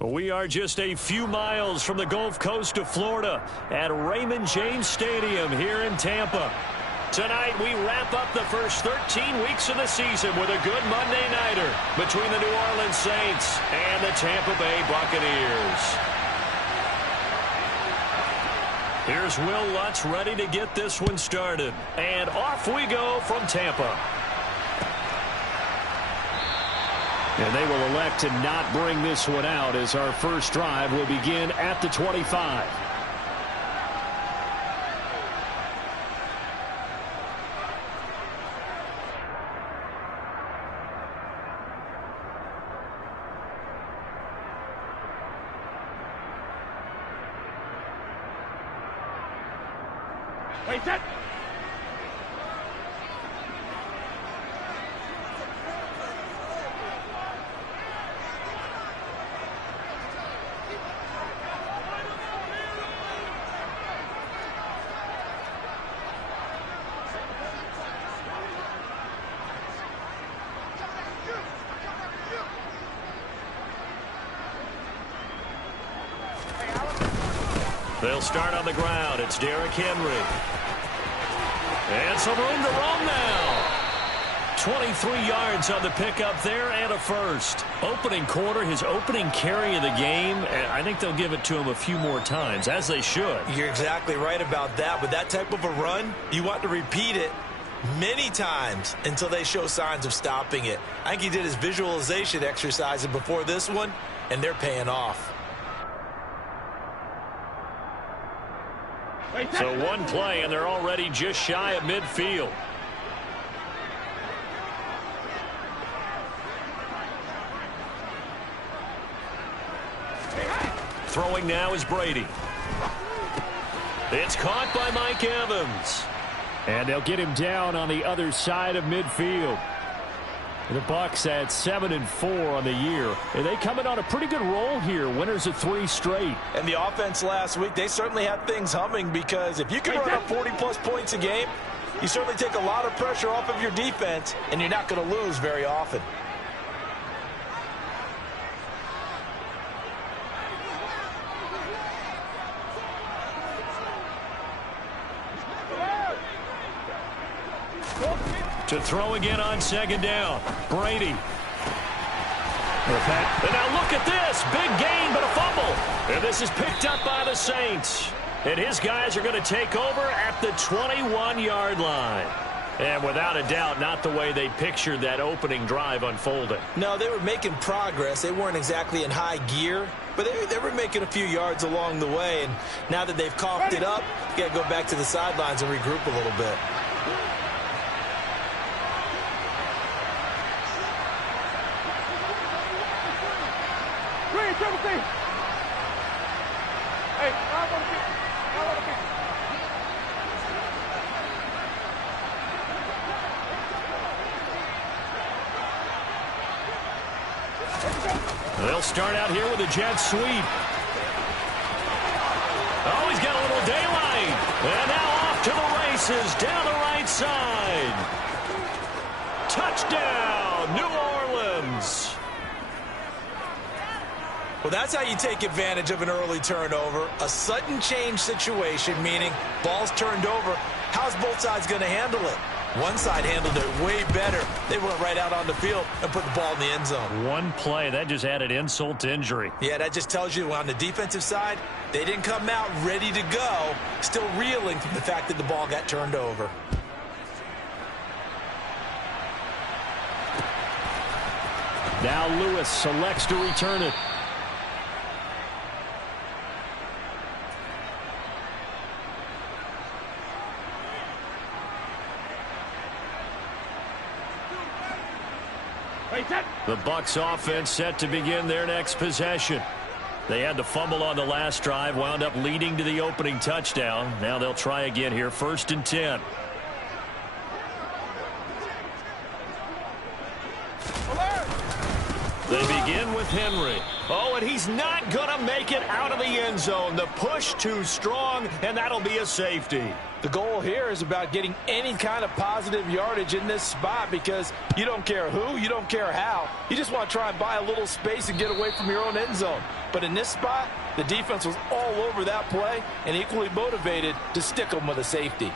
We are just a few miles from the Gulf Coast of Florida at Raymond James Stadium here in Tampa. Tonight, we wrap up the first 13 weeks of the season with a good Monday nighter between the New Orleans Saints and the Tampa Bay Buccaneers. Here's Will Lutz ready to get this one started. And off we go from Tampa. And they will elect to not bring this one out as our first drive will begin at the 25. Wait, set. They'll start on the ground. It's Derrick Henry. And some room to roam now. 23 yards on the pickup there and a first. Opening quarter, his opening carry of the game. I think they'll give it to him a few more times, as they should. You're exactly right about that. With that type of a run, you want to repeat it many times until they show signs of stopping it. I think he did his visualization exercises before this one, and they're paying off. So one play, and they're already just shy of midfield. Throwing now is Brady. It's caught by Mike Evans. And they'll get him down on the other side of midfield. The Bucs at 7-4 on the year. And they coming on a pretty good roll here. Winners of 3 straight. And the offense last week, they certainly had things humming because if you can run up 40-plus points a game, you certainly take a lot of pressure off of your defense, and you're not going to lose very often. To throw again on second down. Brady. And now look at this. Big gain, but a fumble. And this is picked up by the Saints. And his guys are going to take over at the 21-yard line. And without a doubt, not the way they pictured that opening drive unfolding. No, they were making progress. They weren't exactly in high gear, but they were making a few yards along the way. And now that they've coughed it up, you got to go back to the sidelines and regroup a little bit. They'll start out here with a jet sweep. Oh, he's got a little daylight. And now off to the races down the right side. Touchdown, New Orleans. Well, that's how you take advantage of an early turnover. A sudden change situation, meaning ball's turned over. How's both sides going to handle it? One side handled it way better. They went right out on the field and put the ball in the end zone. One play, that just added insult to injury. Yeah, that just tells you on the defensive side, they didn't come out ready to go, still reeling from the fact that the ball got turned over. Now Lewis selects to return it. The Bucs offense set to begin their next possession. They had the fumble on the last drive, wound up leading to the opening touchdown. Now they'll try again here, 1st and 10. They begin with Henry. Oh, and he's not going to make it out of the end zone. The push too strong, and that'll be a safety. The goal here is about getting any kind of positive yardage in this spot because you don't care who, you don't care how. You just want to try and buy a little space and get away from your own end zone. But in this spot, the defense was all over that play and equally motivated to stick them with a safety.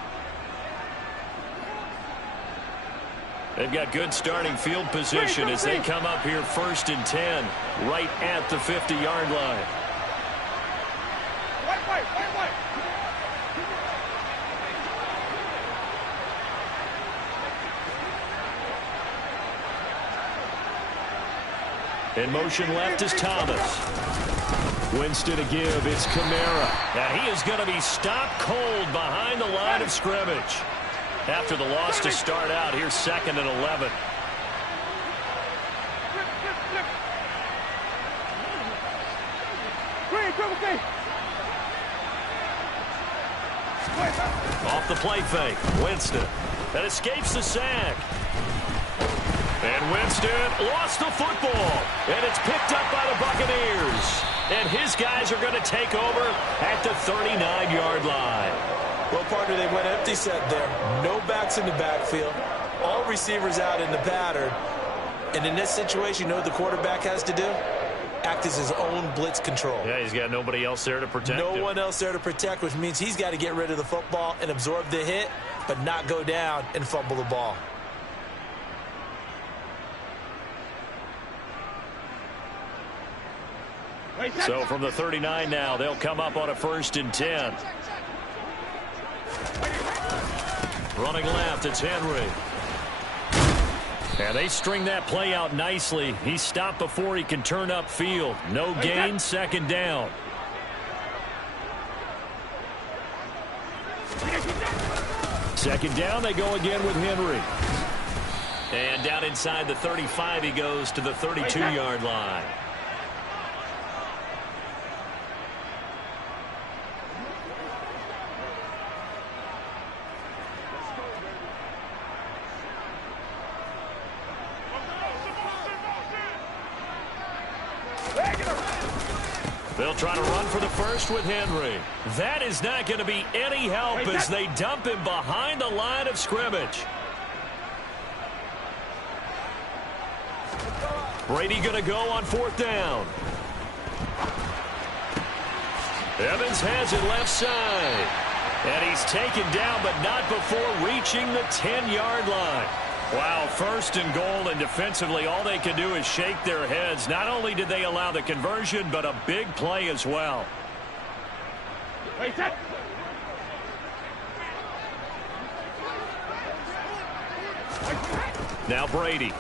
They've got good starting field position as they come up here 1st and 10, right at the 50-yard line. In motion left is Thomas. Winston to give. It's Kamara. And he is going to be stopped cold behind the line of scrimmage. After the loss to start out, here's 2nd and 11. Off the play fake. Winston. That escapes the sack. And Winston lost the football. And it's picked up by the Buccaneers. And his guys are going to take over at the 39-yard line. Well, partner, they went empty set there. No backs in the backfield. All receivers out in the pattern. And in this situation, you know what the quarterback has to do? Act as his own blitz control. Yeah, he's got nobody else there to protect him. No one else there to protect, which means he's got to get rid of the football and absorb the hit, but not go down and fumble the ball. So from the 39 now, they'll come up on a 1st and 10. Running left, it's Henry. And they string that play out nicely. He's stopped before he can turn upfield. No gain, 2nd down. Second down, they go again with Henry. And down inside the 35, he goes to the 32-yard line. They'll try to run for the first with Henry. That is not going to be any help as they dump him behind the line of scrimmage. Brady going to go on 4th down. Evans has it left side. And he's taken down, but not before reaching the 10-yard line. Wow, 1st and goal, and defensively all they can do is shake their heads. Not only did they allow the conversion, but a big play as well. Now Brady.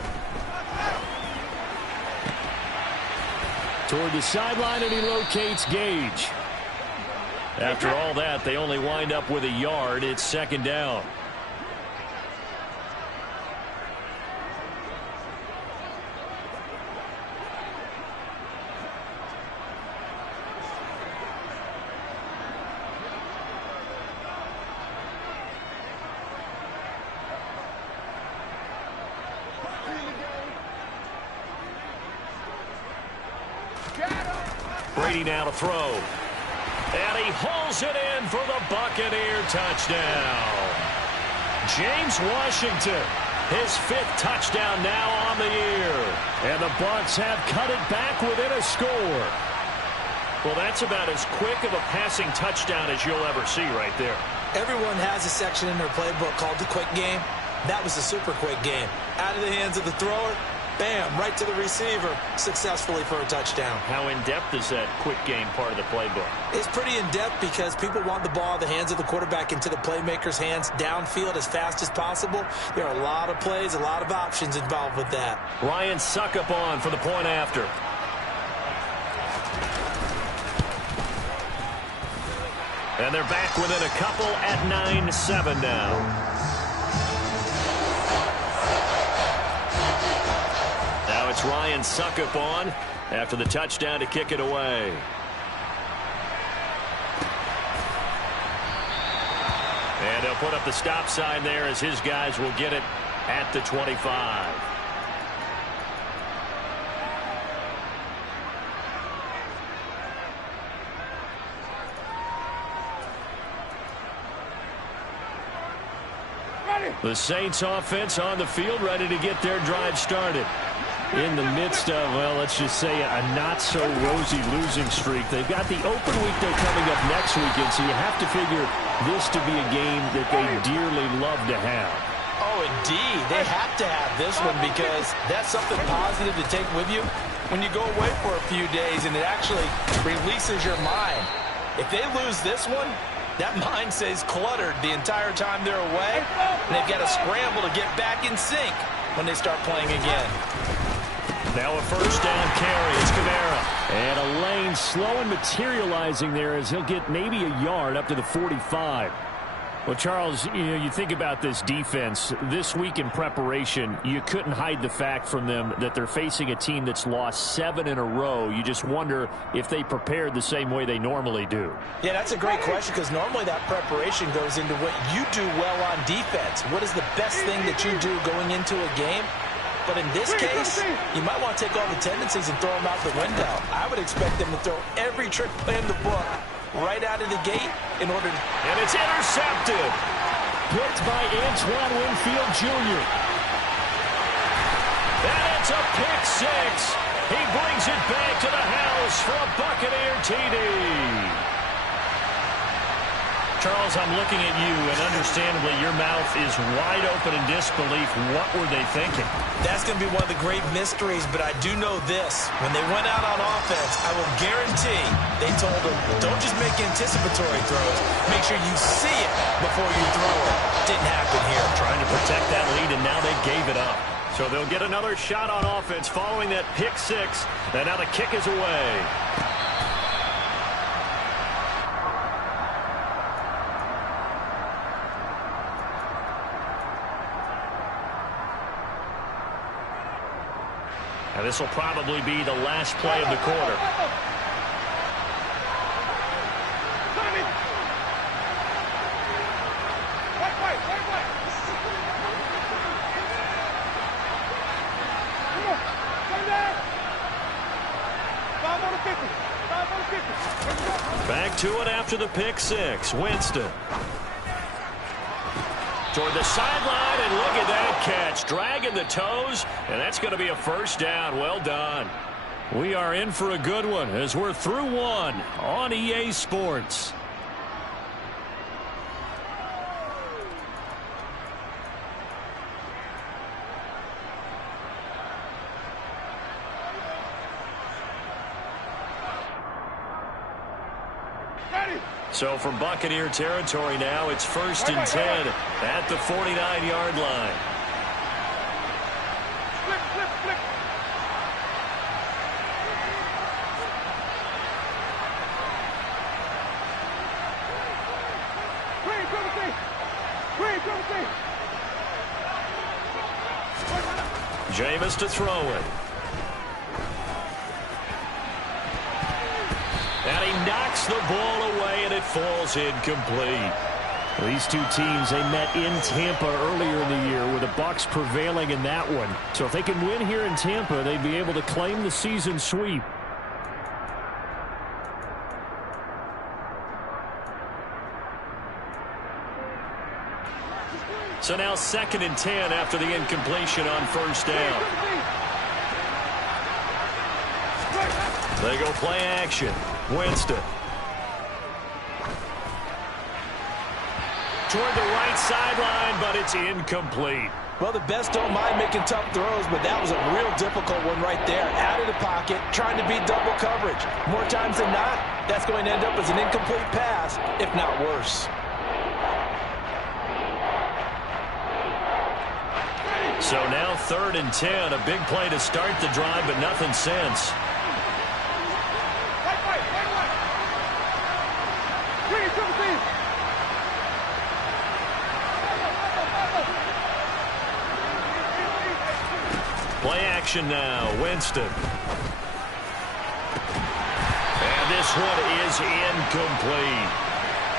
Toward the sideline, and he locates Gage. After all that, they only wind up with a yard. It's 2nd down. Brady now to throw. And he hauls it in for the Buccaneer touchdown. James Washington, his 5th touchdown now on the year. And the Bucs have cut it back within a score. Well, that's about as quick of a passing touchdown as you'll ever see right there. Everyone has a section in their playbook called the quick game. That was the super quick game. Out of the hands of the thrower, bam, right to the receiver, successfully for a touchdown. How in-depth is that quick game part of the playbook? It's pretty in-depth because people want the ball in the hands of the quarterback into the playmaker's hands downfield as fast as possible. There are a lot of plays, a lot of options involved with that. Ryan Succop on for the point after. And they're back within a couple at 9-7 now. Now it's Ryan Succop on after the touchdown to kick it away. And they'll put up the stop sign there as his guys will get it at the 25. The Saints offense on the field, ready to get their drive started. In the midst of, well, let's just say a not-so-rosy losing streak. They've got the open weekday coming up next weekend, so you have to figure this to be a game that they dearly love to have. Oh, indeed. They have to have this one because that's something positive to take with you when you go away for a few days, and it actually releases your mind. If they lose this one, that mind stays cluttered the entire time they're away, and they've got to scramble to get back in sync when they start playing again. Now a first down carry. It's Kamara. And a lane slow and materializing there as he'll get maybe a yard up to the 45. Well, Charles, you think about this defense. This week in preparation, you couldn't hide the fact from them that they're facing a team that's lost 7 in a row. You just wonder if they prepared the same way they normally do. Yeah, that's a great question because normally that preparation goes into what you do well on defense. What is the best thing that you do going into a game? But in this case, you might want to take all the tendencies and throw them out the window. I would expect them to throw every trick play in the book right out of the gate in order to... And it's intercepted. Picked by Antoine Winfield Jr. And it's a pick six. He brings it back to the house for a Buccaneer TD. Charles, I'm looking at you, and understandably, your mouth is wide open in disbelief. What were they thinking? That's going to be one of the great mysteries, but I do know this. When they went out on offense, I will guarantee they told them, don't just make anticipatory throws. Make sure you see it before you throw it. Didn't happen here. Trying to protect that lead, and now they gave it up. So they'll get another shot on offense following that pick six, and now the kick is away. Now this will probably be the last play of the quarter. Back to it after the pick six. Winston. Toward the sideline, and look at that catch. Dragging the toes, and that's going to be a first down. Well done. We are in for a good one as we're through one on EA Sports. So from Buccaneer territory now, it's 1st and 10 at the 49-yard line. Jameis to throw it. And he knocks the ball away, and it falls incomplete. These two teams, they met in Tampa earlier in the year with the Bucs prevailing in that one. So if they can win here in Tampa, they'd be able to claim the season sweep. So now 2nd and 10 after the incompletion on first down. They go play action. Winston. Toward the right sideline, but it's incomplete. Well, the best don't mind making tough throws, but that was a real difficult one right there. Out of the pocket, trying to beat double coverage. More times than not, that's going to end up as an incomplete pass, if not worse. So now 3rd and 10, a big play to start the drive, but nothing since. Play action now, Winston. And this one is incomplete.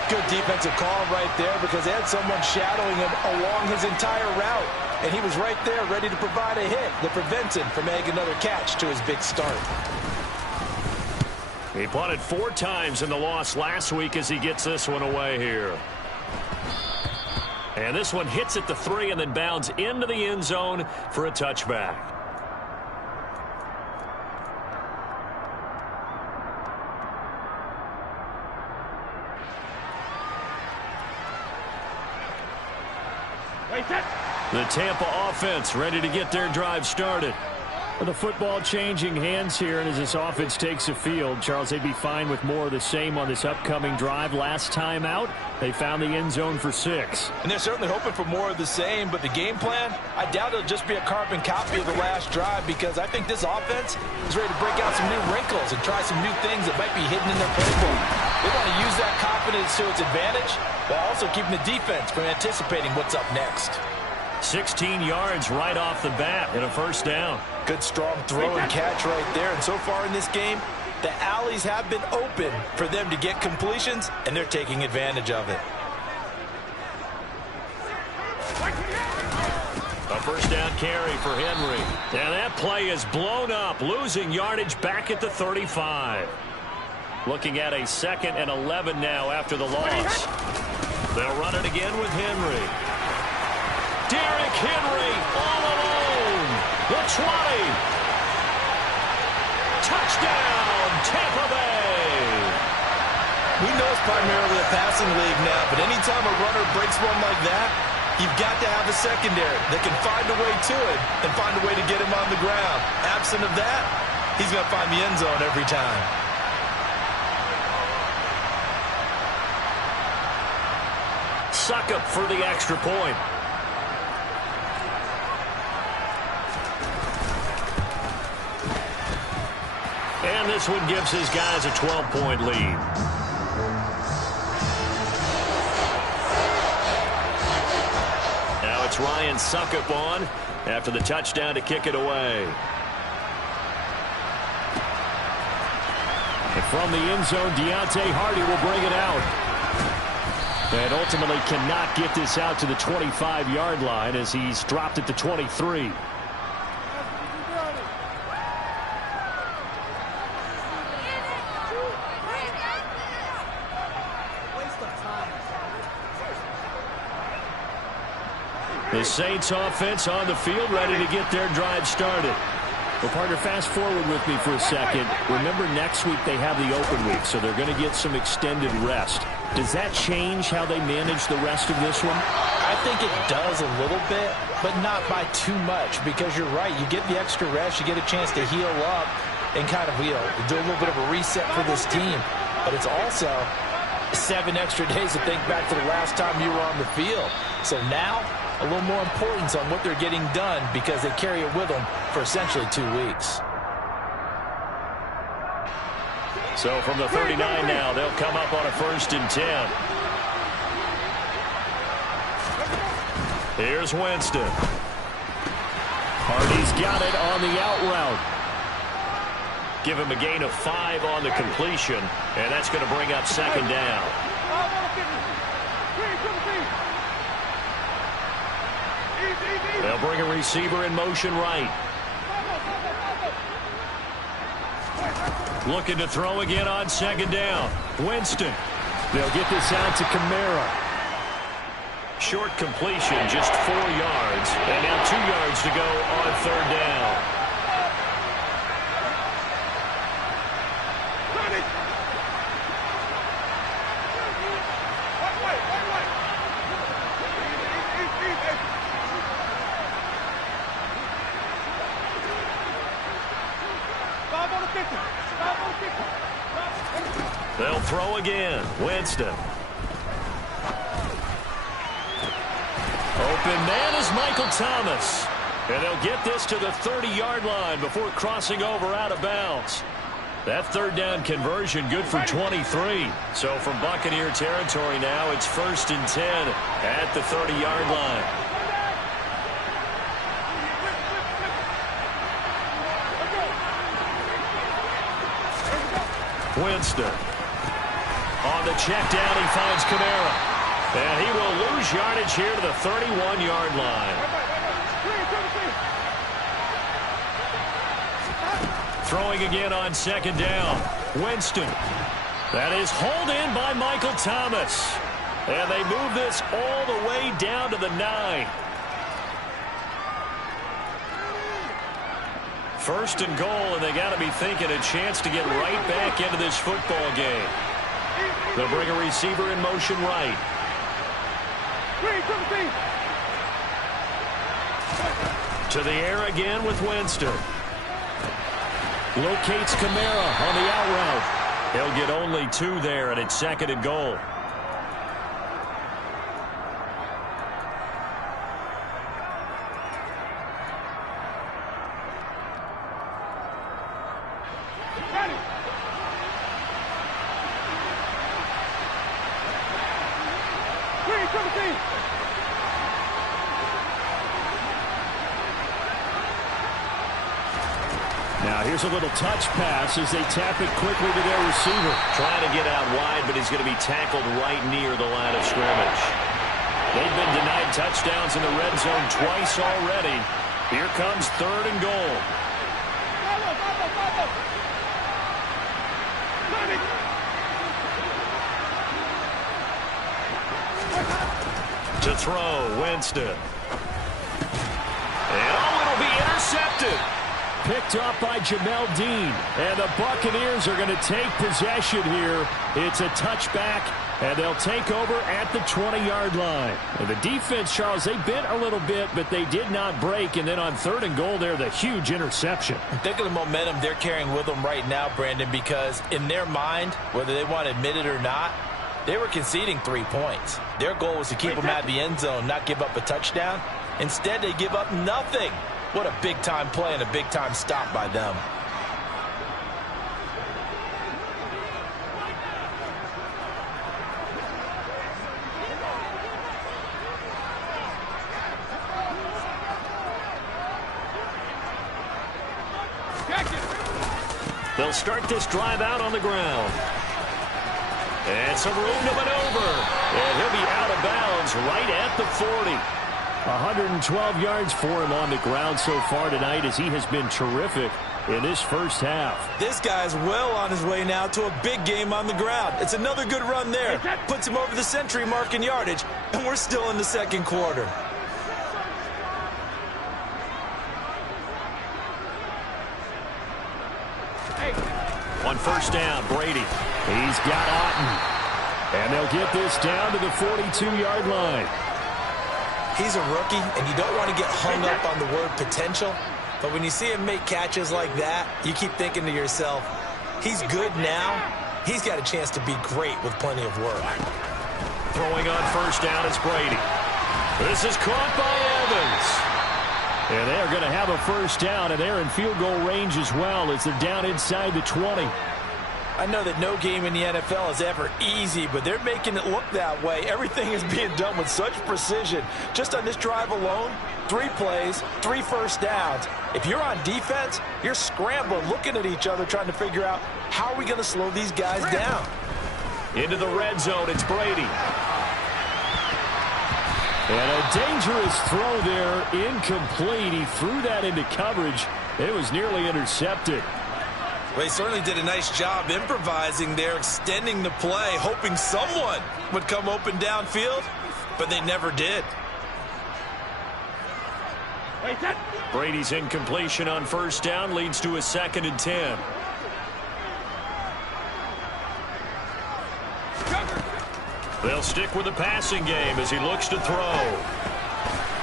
Good defensive call right there because they had someone shadowing him along his entire route. And he was right there ready to provide a hit that prevents him from making another catch to his big start. He punted 4 times in the loss last week as he gets this one away here. And this one hits at the 3 and then bounds into the end zone for a touchback. The Tampa offense ready to get their drive started. Well, the football changing hands here, and as this offense takes the field, Charles, they'd be fine with more of the same on this upcoming drive. Last time out, they found the end zone for 6. And they're certainly hoping for more of the same, but the game plan, I doubt it'll just be a carbon copy of the last drive, because I think this offense is ready to break out some new wrinkles and try some new things that might be hidden in their playbook. They want to use that confidence to its advantage, while also keeping the defense from anticipating what's up next. 16 yards right off the bat and a first down. Good strong throw and catch right there. And so far in this game, the alleys have been open for them to get completions, and they're taking advantage of it. A first down carry for Henry. And that play is blown up, losing yardage back at the 35. Looking at a 2nd and 11 now after the loss. They'll run it again with Henry. Derrick Henry all alone. The 20. Touchdown, Tampa Bay. We know it's primarily a passing league now, but anytime a runner breaks one like that, you've got to have a secondary that can find a way to it and find a way to get him on the ground. Absent of that, he's going to find the end zone every time. Succop for the extra point. And this one gives his guys a 12-point lead. Now it's Ryan Succop on after the touchdown to kick it away. And from the end zone, Deontay Hardy will bring it out. And ultimately cannot get this out to the 25-yard line as he's dropped at the 23. The Saints offense on the field ready to get their drive started. Well, partner, fast forward with me for a second. Remember, next week they have the open week, so they're going to get some extended rest. Does that change how they manage the rest of this one? I think it does a little bit, but not by too much, because you're right. You get the extra rest, you get a chance to heal up and kind of, do a little bit of a reset for this team. But it's also 7 extra days to think back to the last time you were on the field. So now, a little more importance on what they're getting done because they carry it with them for essentially 2 weeks. So from the 39 now, they'll come up on a 1st and 10. Here's Winston. Hardy's got it on the out route. Give him a gain of 5 on the completion, and that's going to bring up 2nd down. They'll bring a receiver in motion right. Looking to throw again on 2nd down. Winston. They'll get this out to Kamara. Short completion, just 4 yards. And now 2 yards to go on 3rd down. They'll throw again. Winston. Open man is Michael Thomas. And they'll get this to the 30-yard line before crossing over out of bounds. That 3rd down conversion good for 23. So from Buccaneer territory now, it's 1st and 10 at the 30-yard line. Winston. On the check down, he finds Kamara. And he will lose yardage here to the 31-yard line. Throwing again on 2nd down. Winston. That is hauled in by Michael Thomas. And they move this all the way down to the 9. First and goal, and they got to be thinking a chance to get right back into this football game. They'll bring a receiver in motion right. To the air again with Winston. Locates Kamara on the out route. He'll get only 2 there, and it's 2nd and goal. Now here's a little touch pass as they tap it quickly to their receiver. Trying to get out wide, but he's going to be tackled right near the line of scrimmage. They've been denied touchdowns in the red zone twice already. Here comes 3rd and goal. To throw, Winston. And it'll be intercepted. Picked up by Jamel Dean. And the Buccaneers are going to take possession here. It's a touchback, and they'll take over at the 20-yard line. And the defense, Charles, they bent a little bit, but they did not break. And then on 3rd and goal there, the huge interception. Think of the momentum they're carrying with them right now, Brandon, because in their mind, whether they want to admit it or not, they were conceding 3 points. Their goal was to keep them out of the end zone, not give up a touchdown. Instead, they give up nothing. What a big-time play and a big-time stop by them. They'll start this drive out on the ground. And some room to maneuver. And he'll be out of bounds right at the 40. 112 yards for him on the ground so far tonight as he has been terrific in this first half. This guy's well on his way now to a big game on the ground. It's another good run there. Puts him over the century mark in yardage, and we're still in the 2nd quarter. On 1st down, Brady. He's got Otten. And they'll get this down to the 42-yard line. He's a rookie, and you don't want to get hung up on the word potential. But when you see him make catches like that, you keep thinking to yourself, he's good now. He's got a chance to be great with plenty of work. Throwing on 1st down is Brady. This is caught by Evans. And they're going to have a 1st down, and they're in field goal range as well as they're down inside the 20. I know that no game in the NFL is ever easy, but they're making it look that way. Everything is being done with such precision. Just on this drive alone, 3 plays, 3 first downs. If you're on defense, you're scrambling, looking at each other, trying to figure out how are we going to slow these guys down. Into the red zone, it's Brady. And a dangerous throw there, incomplete. He threw that into coverage. It was nearly intercepted. Well, he certainly did a nice job improvising there, extending the play, hoping someone would come open downfield, but they never did. Brady's incompletion on 1st down leads to a 2nd and 10. They'll stick with the passing game as he looks to throw.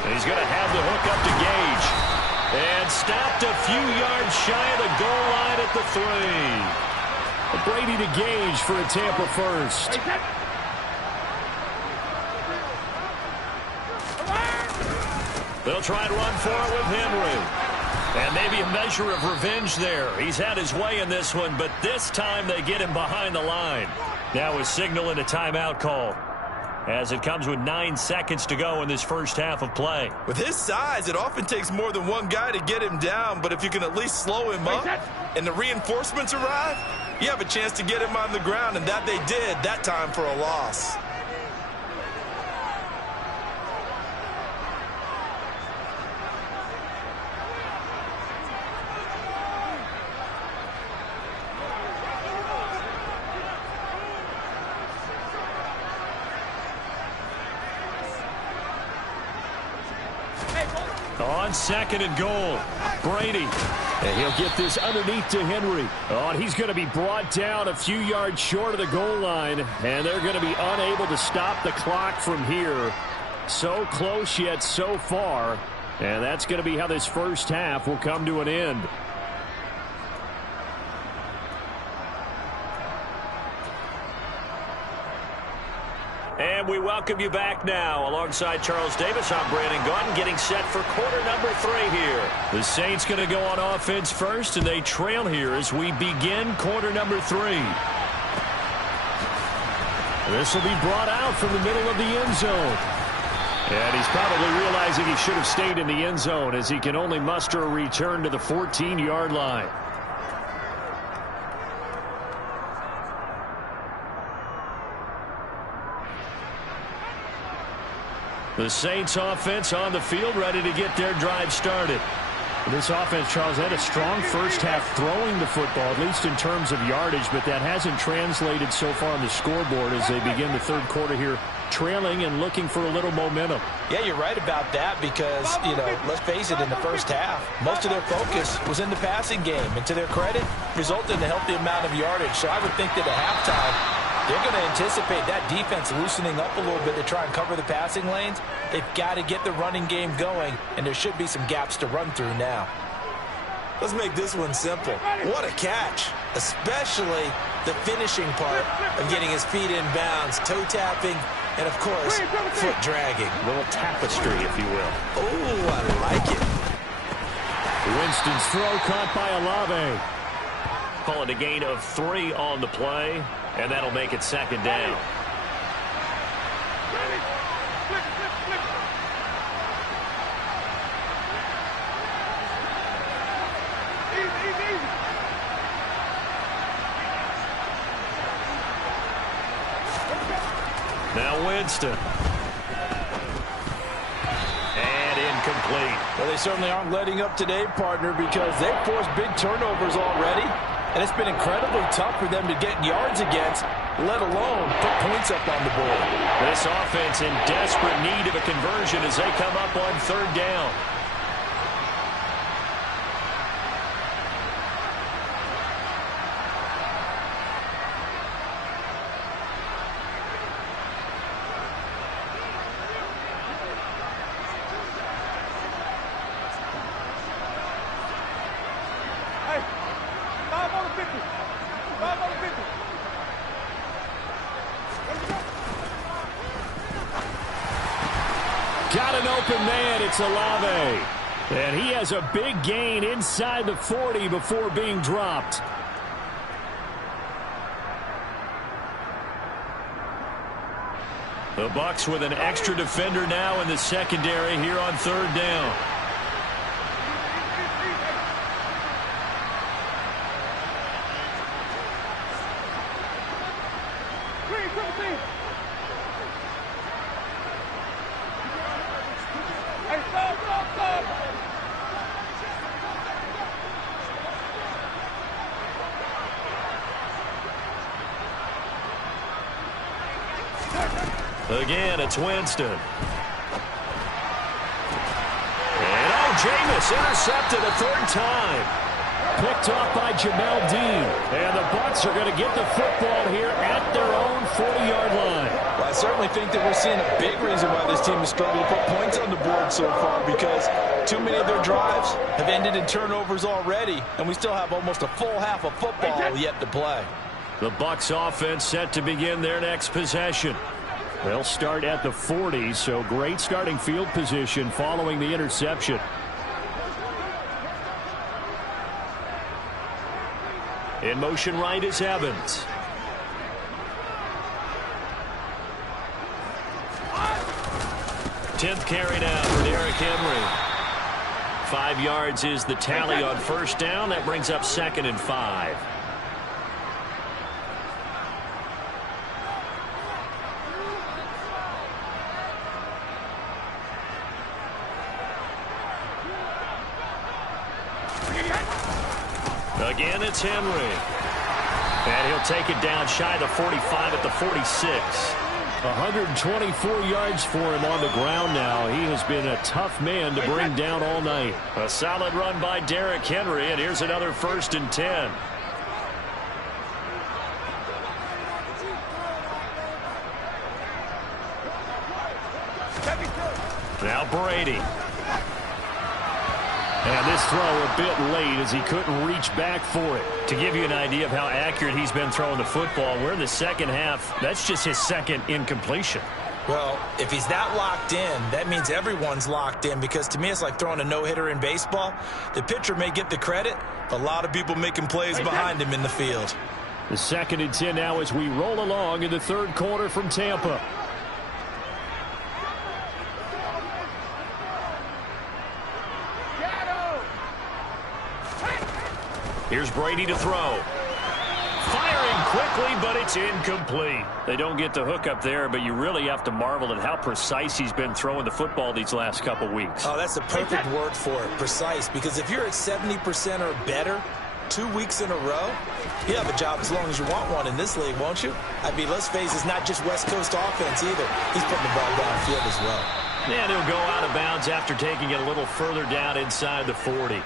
And he's going to have the hook up to Gage. And stopped a few yards shy of the goal line at the 3. Brady to Gage for a Tampa first. They'll try to run for it with Henry. And maybe a measure of revenge there. He's had his way in this one, but this time they get him behind the line. Now a signal and a timeout call, as it comes with 9 seconds to go in this first half of play. With his size, it often takes more than one guy to get him down, but if you can at least slow him up and the reinforcements arrive, you have a chance to get him on the ground, and that they did, that time for a loss. On 2nd and goal, Brady. And he'll get this underneath to Henry. Oh, and he's going to be brought down a few yards short of the goal line. And they're going to be unable to stop the clock from here. So close yet so far. And that's going to be how this first half will come to an end. And we welcome you back now. Alongside Charles Davis, I'm Brandon Gaudin, getting set for quarter number 3 here. The Saints going to go on offense first, and they trail here as we begin quarter number 3. This will be brought out from the middle of the end zone. And he's probably realizing he should have stayed in the end zone as he can only muster a return to the 14-yard line. The Saints offense on the field, ready to get their drive started. This offense, Charles, had a strong first half throwing the football, at least in terms of yardage, but that hasn't translated so far on the scoreboard as they begin the third quarter here, trailing and looking for a little momentum. Yeah, you're right about that because, let's face it, in the first half, most of their focus was in the passing game. And to their credit, resulted in a healthy amount of yardage. So I would think that at halftime, they're going to anticipate that defense loosening up a little bit to try and cover the passing lanes. They've got to get the running game going, and there should be some gaps to run through now. Let's make this one simple. What a catch, especially the finishing part of getting his feet in bounds, toe tapping, and, of course, foot dragging. A little tapestry, if you will. Oh, I like it. Winston's throw caught by Olave. Calling a gain of 3 on the play, and that'll make it 2nd down. Now Winston. And incomplete. Well, they certainly aren't letting up today, partner, because they've forced big turnovers already. And it's been incredibly tough for them to get yards against, let alone put points up on the board. This offense in desperate need of a conversion as they come up on 3rd down. Got an open man, it's Olave. And he has a big gain inside the 40 before being dropped. The Bucs with an extra defender now in the secondary here on 3rd down. Again, it's Winston. And Jameis intercepted a 3rd time. Picked off by Jamel Dean. And the Bucs are going to get the football here at their own 40-yard line. Well, I certainly think that we're seeing a big reason why this team has struggled to put points on the board so far, because too many of their drives have ended in turnovers already, and we still have almost a full half of football yet to play. The Bucs offense set to begin their next possession. They'll start at the 40, so great starting field position following the interception. In motion right is Evans. Tenth carry now for Derrick Henry. 5 yards is the tally on 1st down. That brings up 2nd and 5. Again, it's Henry. And he'll take it down shy of the 45 at the 46. 124 yards for him on the ground now. He has been a tough man to bring down all night. A solid run by Derrick Henry, and here's another 1st and 10. Now Brady. And this throw a bit late as he couldn't reach back for it. To give you an idea of how accurate he's been throwing the football, we're in the second half. That's just his second incompletion. Well, if he's that locked in, that means everyone's locked in, because to me it's like throwing a no-hitter in baseball. The pitcher may get the credit, but a lot of people making plays behind him in the field. The 2nd and 10 now as we roll along in the 3rd quarter from Tampa. Here's Brady to throw. Firing quickly, but it's incomplete. They don't get the hook up there, but you really have to marvel at how precise he's been throwing the football these last couple weeks. Oh, that's the perfect word for it, precise, because if you're at 70% or better 2 weeks in a row, you have a job as long as you want one in this league, won't you? I mean, let's face it, it's not just West Coast offense either. He's putting the ball downfield as well. And he'll go out of bounds after taking it a little further down inside the 40.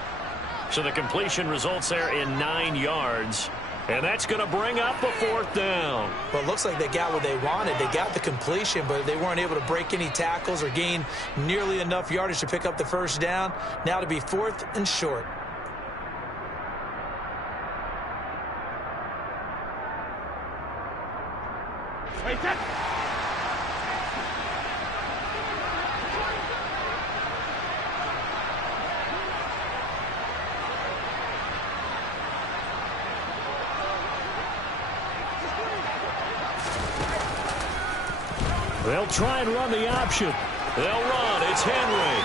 So the completion results there in 9 yards. And that's going to bring up a 4th down. Well, it looks like they got what they wanted. They got the completion, but they weren't able to break any tackles or gain nearly enough yardage to pick up the 1st down. Now to be 4th and short. They'll try and run the option. They'll run. It's Henry.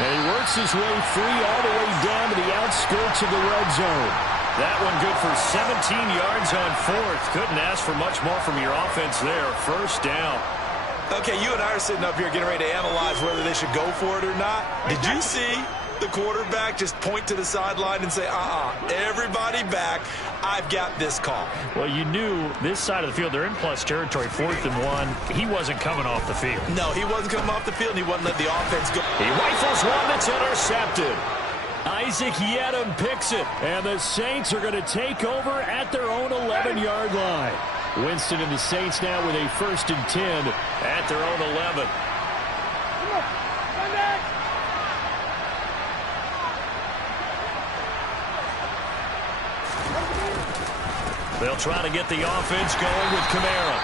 And he works his way free all the way down to the outskirts of the red zone. That one good for 17 yards on 4th. Couldn't ask for much more from your offense there. 1st down. Okay, you and I are sitting up here getting ready to analyze whether they should go for it or not. Did you see the quarterback just point to the sideline and say, everybody back, I've got this call? Well, you knew this side of the field, they're in plus territory, 4th and 1. He wasn't coming off the field. No, he wasn't coming off the field, and he wasn't letting the offense go. He rifles one that's intercepted. Isaac Yiadom picks it, and the Saints are going to take over at their own 11-yard line. Winston and the Saints now with a 1st and 10 at their own 11. They'll try to get the offense going with Kamara.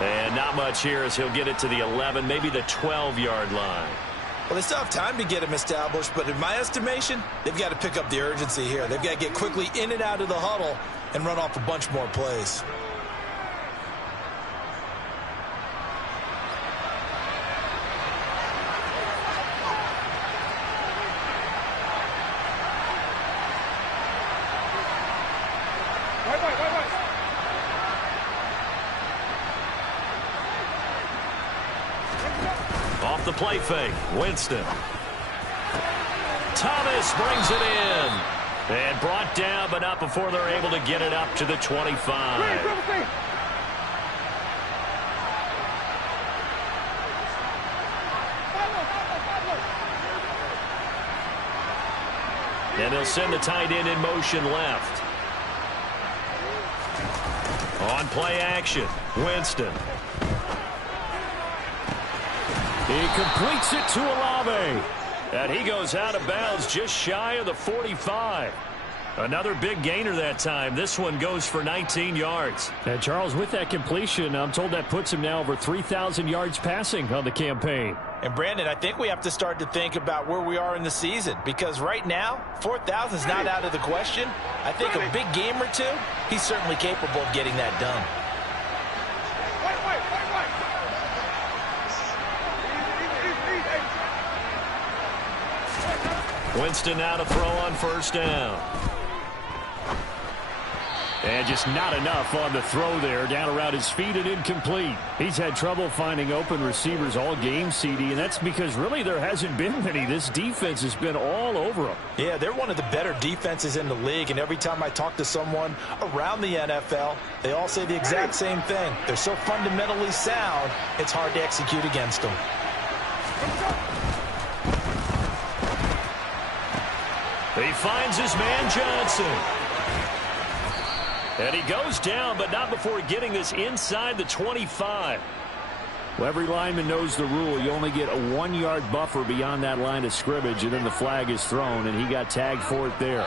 And not much here as he'll get it to the 11, maybe the 12-yard line. Well, they still have time to get him established, but in my estimation, they've got to pick up the urgency here. They've got to get quickly in and out of the huddle and run off a bunch more plays. Off the play fake, Winston. Thomas brings it in. And brought down, but not before they're able to get it up to the 25. And they'll send the tight end in motion left. On play action, Winston. He completes it to Olave. And he goes out of bounds just shy of the 45. Another big gainer that time. This one goes for 19 yards. And Charles, with that completion, I'm told that puts him now over 3,000 yards passing on the campaign. And Brandon, I think we have to start to think about where we are in the season, because right now 4,000 is not out of the question. I think a big game or two, he's certainly capable of getting that done. Winston now to throw on 1st down. And just not enough on the throw there. Down around his feet and incomplete. He's had trouble finding open receivers all game, CD, and that's because really there hasn't been many. This defense has been all over him. Yeah, they're one of the better defenses in the league, and every time I talk to someone around the NFL, they all say the exact same thing. They're so fundamentally sound, it's hard to execute against them. He finds his man Johnson. And he goes down, but not before getting this inside the 25. Well, every lineman knows the rule. You only get a 1-yard buffer beyond that line of scrimmage, and then the flag is thrown, and he got tagged for it there.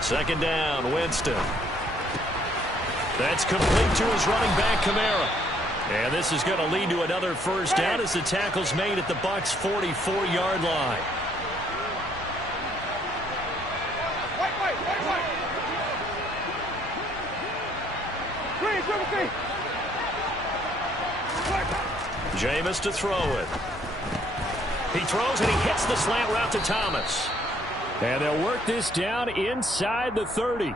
Second down, Winston. That's complete to his running back, Kamara. And this is going to lead to another first down as the tackle's made at the Bucs' 44-yard line. Jameis to throw it. He throws and he hits the slant route to Thomas. And they'll work this down inside the 30.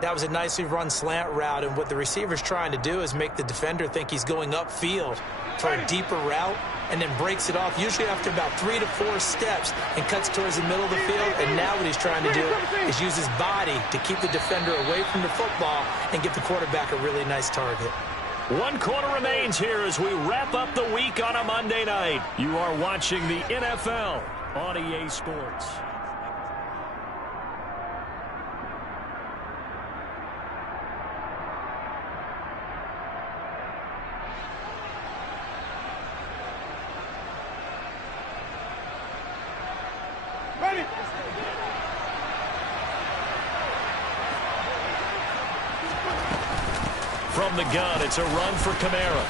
That was a nicely run slant route, and what the receiver's trying to do is make the defender think he's going upfield for a deeper route, and then breaks it off, usually after about 3 to 4 steps, and cuts towards the middle of the field. And now what he's trying to do is use his body to keep the defender away from the football and give the quarterback a really nice target. 1 quarter remains here as we wrap up the week on a Monday night. You are watching the NFL on EA Sports. Ready? From the gun, it's a run for Kamara.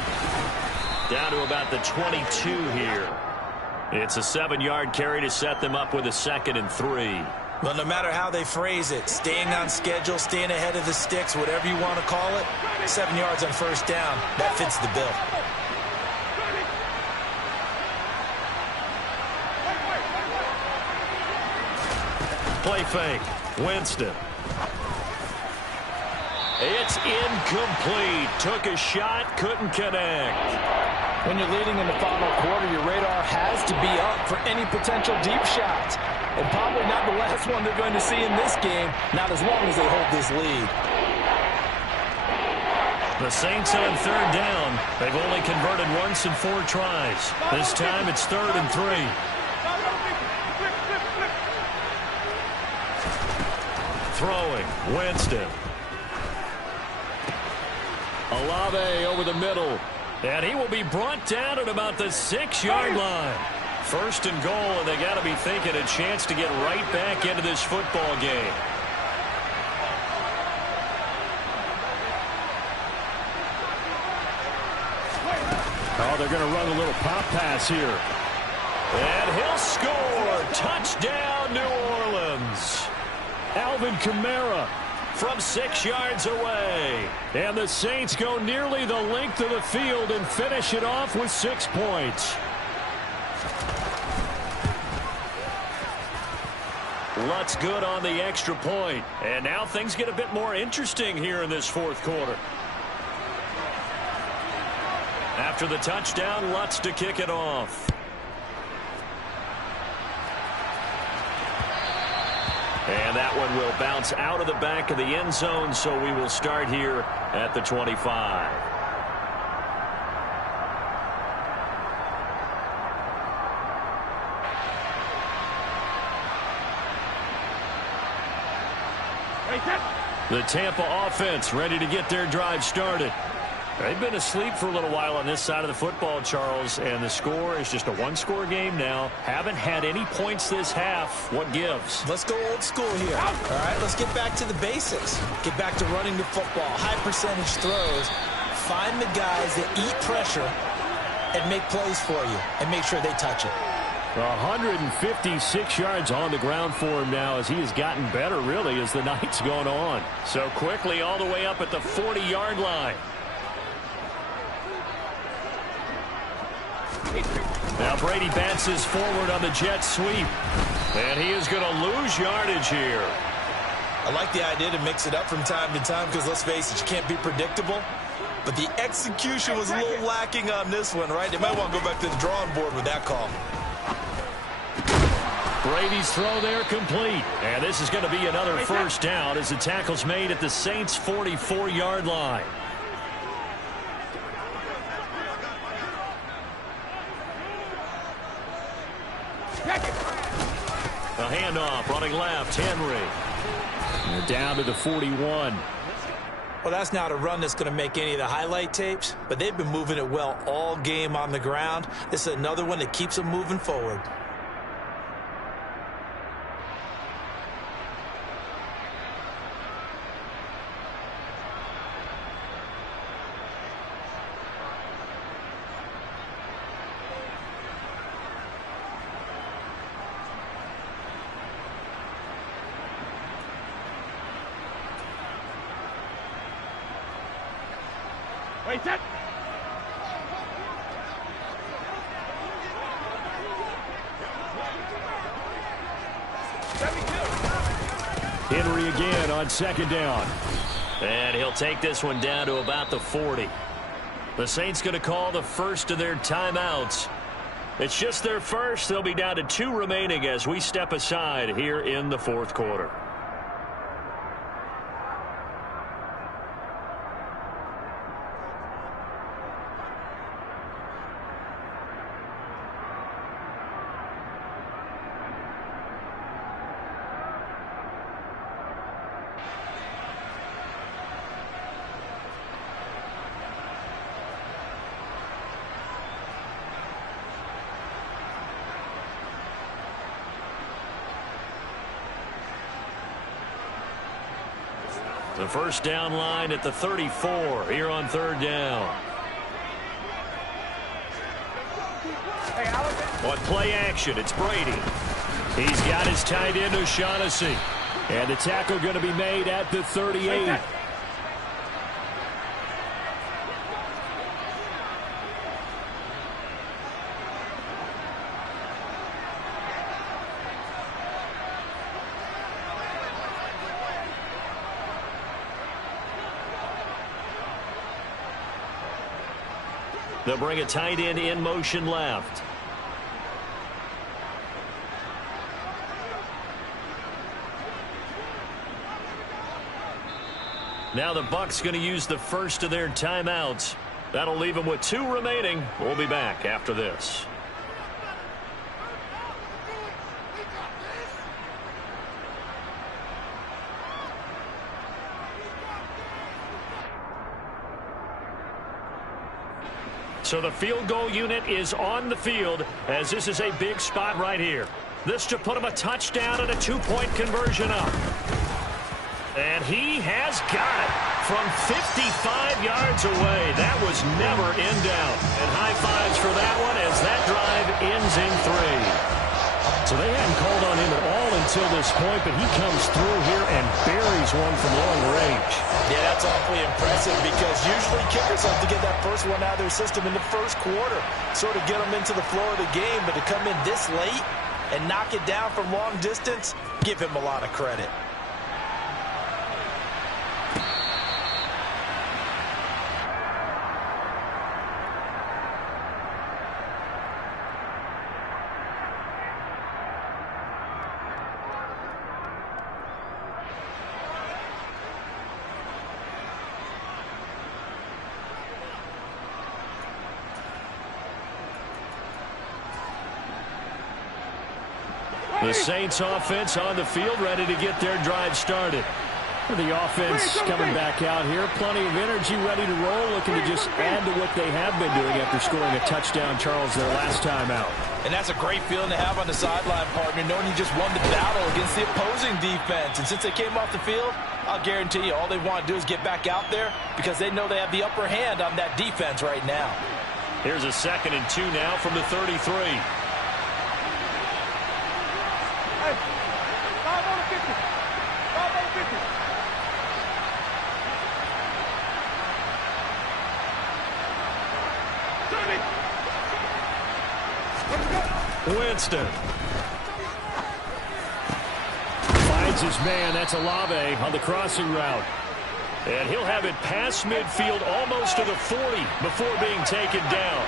Down to about the 22 here. It's a 7-yard carry to set them up with a 2nd and 3. Well, no matter how they phrase it, staying on schedule, staying ahead of the sticks, whatever you want to call it, 7 yards on first down, that fits the bill. Play fake. Winston. It's incomplete. Took a shot, couldn't connect. When you're leading in the final quarter, your radar has to be up for any potential deep shots. And probably not the last one they're going to see in this game, not as long as they hold this lead. The Saints on 3rd down. They've only converted once in 4 tries. This time it's 3rd and 3. Throwing, Winston. Olave over the middle. And he will be brought down at about the 6-yard line. 1st and goal, and they got to be thinking a chance to get right back into this football game. Oh, they're going to run a little pop pass here. And he'll score. Touchdown, New Orleans. Alvin Kamara from 6 yards away. And the Saints go nearly the length of the field and finish it off with 6 points. Lutz good on the extra point. And now things get a bit more interesting here in this 4th quarter. After the touchdown, Lutz to kick it off. And that one will bounce out of the back of the end zone, so we will start here at the 25. The Tampa offense ready to get their drive started. They've been asleep for a little while on this side of the football, Charles, and the score is just a 1-score game now. Haven't had any points this half. What gives? Let's go old school here. All right, let's get back to the basics. Get back to running the football, high percentage throws. Find the guys that eat pressure and make plays for you and make sure they touch it. 156 yards on the ground for him now as he has gotten better, really, as the night's gone on. So quickly all the way up at the 40-yard line. Now Brady bounces forward on the jet sweep. And he is going to lose yardage here. I like the idea to mix it up from time to time because, let's face it, you can't be predictable. But the execution was a little lacking on this one, right? They might want to go back to the drawing board with that call. Brady's throw there complete. And this is going to be another first down as the tackle's made at the Saints' 44-yard line. A handoff, running left, Henry. And down to the 41. Well, that's not a run that's going to make any of the highlight tapes, but they've been moving it well all game on the ground. This is another one that keeps them moving forward. Henry again on second down. And he'll take this one down to about the 40. The Saints going to call the first of their timeouts. It's just their first. They'll be down to 2 remaining as we step aside here in the fourth quarter. The first down line at the 34 here on third down. On play action, it's Brady. He's got his tight end O'Shaughnessy. And the tackle going to be made at the 38. They'll bring a tight end in motion left. Now the Bucs going to use the first of their timeouts. That'll leave them with 2 remaining. We'll be back after this. So the field goal unit is on the field as this is a big spot right here. This to put him a touchdown and a 2-point conversion up. And he has got it from 55 yards away. That was never in doubt. And high fives for that one as that drive ends in 3. So they hadn't called on him at all until this point, but he comes through here and buries one from long range. Yeah, that's awfully impressive because usually kickers have to get that first one out of their system in the first quarter, sort of get them into the flow of the game, but to come in this late and knock it down from long distance, give him a lot of credit. The Saints offense on the field, ready to get their drive started. The offense coming back out here, plenty of energy, ready to roll, looking to just add to what they have been doing after scoring a touchdown, Charles, their last time out. And that's a great feeling to have on the sideline, partner, knowing you just won the battle against the opposing defense. And since they came off the field, I'll guarantee you all they want to do is get back out there because they know they have the upper hand on that defense right now. Here's a 2nd and 2 now from the 33. Winston. Finds his man. That's Olave on the crossing route. And he'll have it past midfield almost to the 40 before being taken down.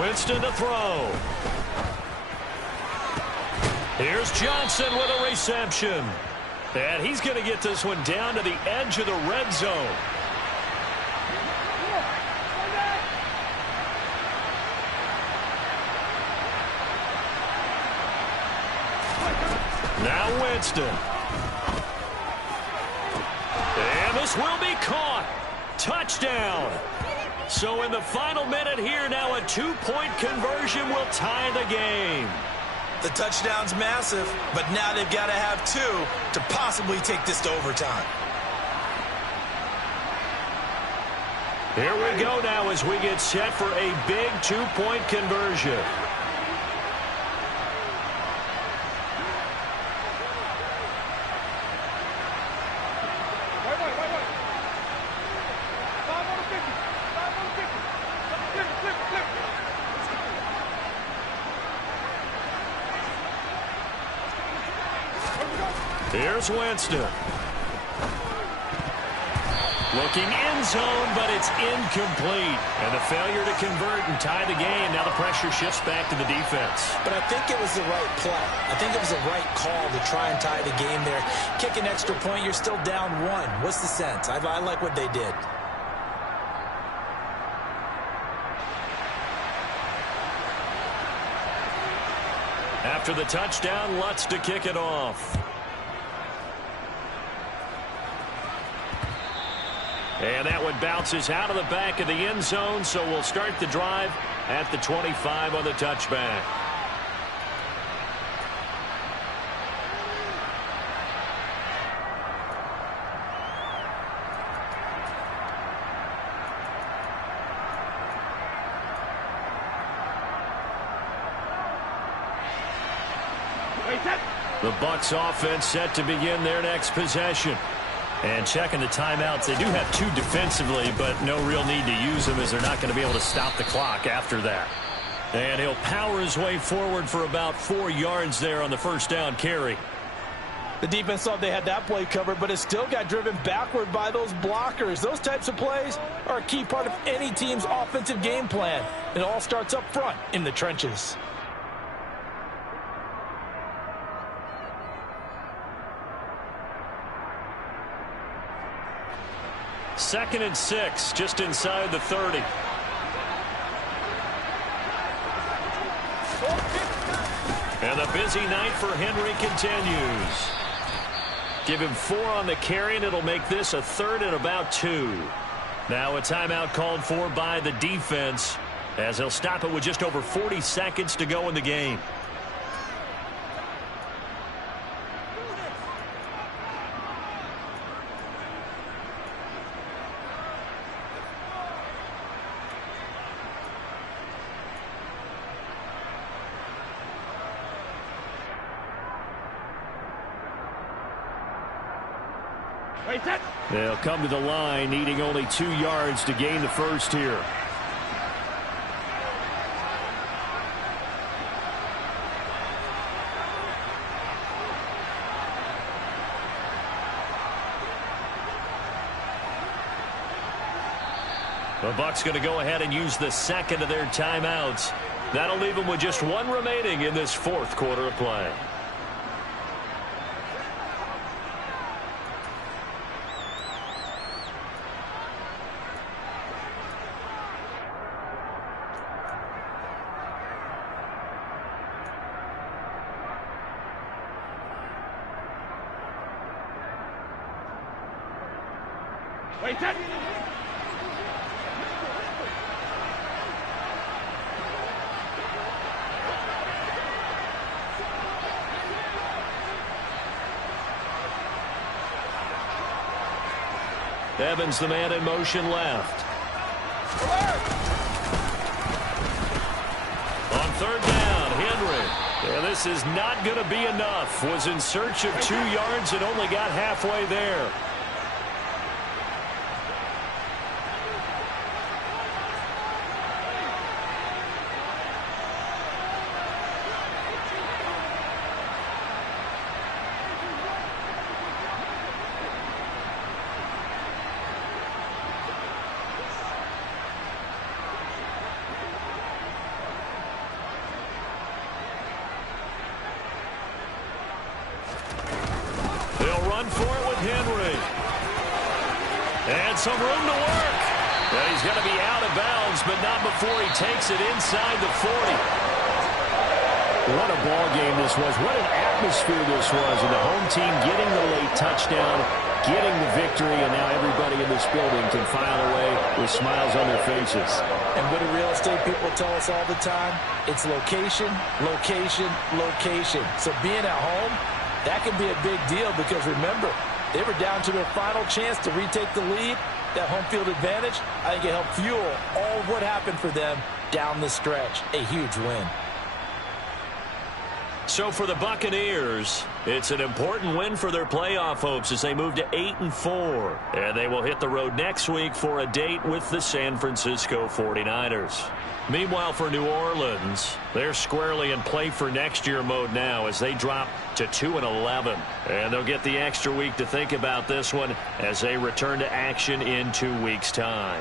Winston to throw. Here's Johnson with a reception. And he's going to get this one down to the edge of the red zone. Now Winston. And this will be caught. Touchdown. So in the final minute here, now a 2-point conversion will tie the game. The touchdown's massive, but now they've got to have 2 to possibly take this to overtime. Here we go now as we get set for a big 2-point conversion. Here's Winston. Looking end zone, but it's incomplete. And the failure to convert and tie the game. Now the pressure shifts back to the defense. But I think it was the right play. I think it was the right call to try and tie the game there. Kick an extra point, you're still down 1. What's the sense? I like what they did. After the touchdown, Lutz to kick it off. And that one bounces out of the back of the end zone, so we'll start the drive at the 25 on the touchback. The Bucs offense set to begin their next possession. And checking the timeouts, they do have 2 defensively, but no real need to use them as they're not going to be able to stop the clock after that. And he'll power his way forward for about 4 yards there on the first down carry. The defense thought they had that play covered, but it still got driven backward by those blockers. Those types of plays are a key part of any team's offensive game plan. It all starts up front in the trenches. Second and 6, just inside the 30. And the busy night for Henry continues. Give him 4 on the carry, and it'll make this a 3rd and about 2. Now a timeout called for by the defense, as they'll stop it with just over 40 seconds to go in the game. They'll come to the line, needing only 2 yards to gain the first here. The Bucs going to go ahead and use the second of their timeouts. That'll leave them with just 1 remaining in this 4th quarter of play. Evans, the man in motion left. On 3rd down, Henry. And this is not going to be enough. Was in search of 2 yards and only got halfway there. And some room to work. Well, he's going to be out of bounds, but not before he takes it inside the 40. What a ball game this was. What an atmosphere this was. And the home team getting the late touchdown, getting the victory, and now everybody in this building can file away with smiles on their faces. And what do real estate people tell us all the time? It's location, location, location. So being at home, that can be a big deal because remember, they were down to their final chance to retake the lead. That home field advantage, I think it helped fuel all of what happened for them down the stretch. A huge win. So for the Buccaneers, it's an important win for their playoff hopes as they move to 8-4. And they will hit the road next week for a date with the San Francisco 49ers. Meanwhile, for New Orleans, they're squarely in play for next year mode now as they drop to 2-11. And they'll get the extra week to think about this one as they return to action in 2 weeks' time.